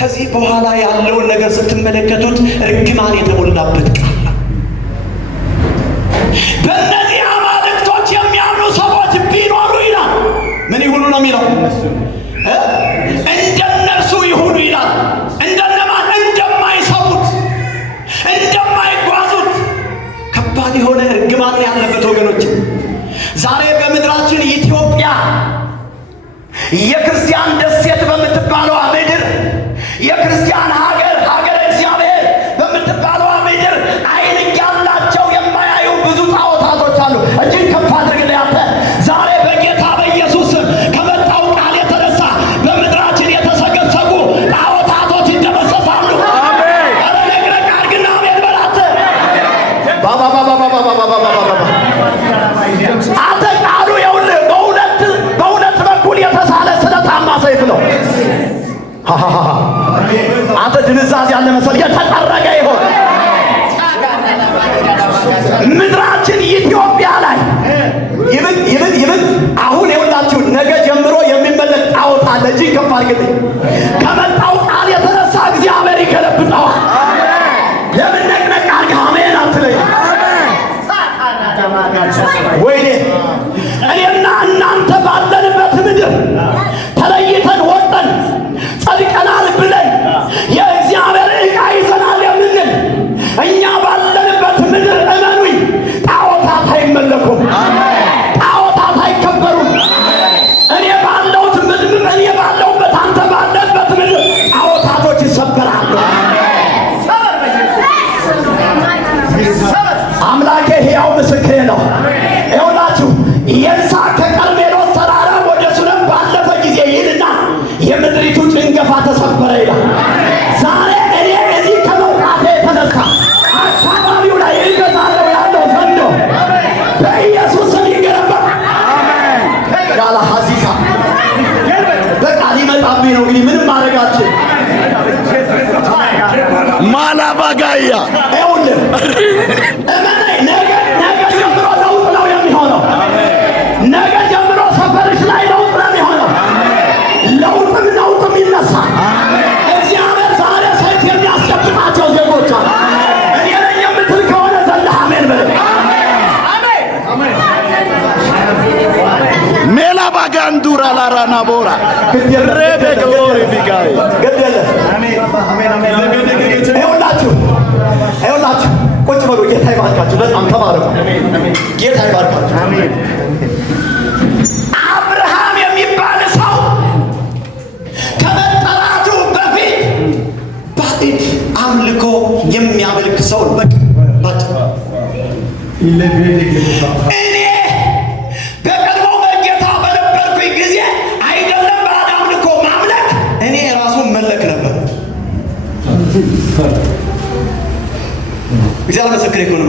ከዚህ በኋላ ያለውን ነገር ስትመለከቱት እርግማን የተሞላበት ቃል ነው። በእነዚህ አማልክቶች የሚያምኑ ሰዎች ቢኖሩ ይላል ምን ይሁኑ ነው የሚለው? እንደነርሱ ይሁኑ ይላል። እንደነማን? እንደማይሰሙት፣ እንደማይጓዙት። ከባድ የሆነ እርግማን ያለበት ወገኖች፣ ዛሬ በምድራችን ኢትዮጵያ የክርስቲያን ደሴት በምትባለው ምድር፣ የክርስቲያን ሀገር እግዚአብሔር በምትባለው ምድር ዓይን ያላቸው የማያዩ ብዙ ጣዖታቶች አሉ። እጅግ ከፍ አድርግልህ አንተ። ዛሬ በጌታ በኢየሱስ ከመጣው ቃል የተነሳ በምድራችን የተሰገሰጉ ጣዖታቶች ይደመሰሳሉ። አሜን። አረ ለግረቅ አድርግና አሜን በላት። አንተ ቃሉ ይኸውልህ በሁለት በኩል የተሳለ ስለታማ ሰይፍ ነው። አንተ ድንዛዝ ያለ መሰል የተጠረገ ይሆን ምድራችን ኢትዮጵያ ላይ ይብን አሁን ይኸውላችሁ ነገ ጀምሮ የሚመለክ ጣዖት አለ። እጅ ከፍ አድርግልኝ። ከመጣው ቃል የተነሳ እግዚአብሔር ይገለብጠዋል። ለምን ነቅነቅ አድርገህ አሜን አትለኝ? ወይኔ እኔና እናንተ ባለንበት ምድር ተለይተን ወጠን ጸድቀናል ብለን የእግዚአብሔር ዕቃ ይዘናል የምንል እኛ ባለንበት ምድር እመኑኝ ጣዖታት አይመለኩም፣ ጣዖታት አይከበሩም። እኔ ባለሁበት አንተ ባለበት ምድር ጣዖታቶች ይሰበራሉ። አምላኬ ሕያው ምስክሬ ነው። ይኸውላችሁ የይስሐቅ ከቀርሜሎስ ተራራ ወደ ሱነም ባለፈ ጊዜ ይልና የምድሪቱ ጭንገፋ ተሰበረ ይላል። ዛሬ እኔ እዚህ ከመውጣቴ የተነሳ አካባቢው ላይ ይገዛለው ያለው ዘንዶ በኢየሱስ ስም ይገለበጥ። ያለ ሐዚካ በቃ ሊመጣብኝ ነው። እንግዲህ ምንም ማድረጋችን ማላባጋያ ይኸውልህ እመነኝ፣ ነገ ጀምሮ ለውጥ ነው የሚሆነው። ነገ ጀምሮ ሰፈርሽ ላይ ለውጥ ነው የሚሆነው። ለውጥም ይነሳል። እግዚአብሔር ዛሬ ሰይፍ የሚያስጨብጣቸው ዜጎች አሉ። እኔ ነኝ የምትል ከሆነ ዘለህ አሜን በል። ሜላ ባጋንዱራ ላራና ቦራ ረቤ ግሎሪ ቢጋይ ገደለ። ይኸውላችሁ ቁጭ በሉ። ጌታ ይባርካችሁ። በጣም ተባረኩ። ጌታ ይባርካችሁ። አብርሃም የሚባል ሰው ከመጠራቱ በፊት ባዕድ አምልኮ የሚያመልክ ሰው እኔ በቀድሞ በጌታ በነበርኩኝ ጊዜ አይደለም ባዕድ አምልኮ ማምለክ፣ እኔ ራሱን መለክ ነበር። እግዚአብሔር ምስክሬ እኮ ነው።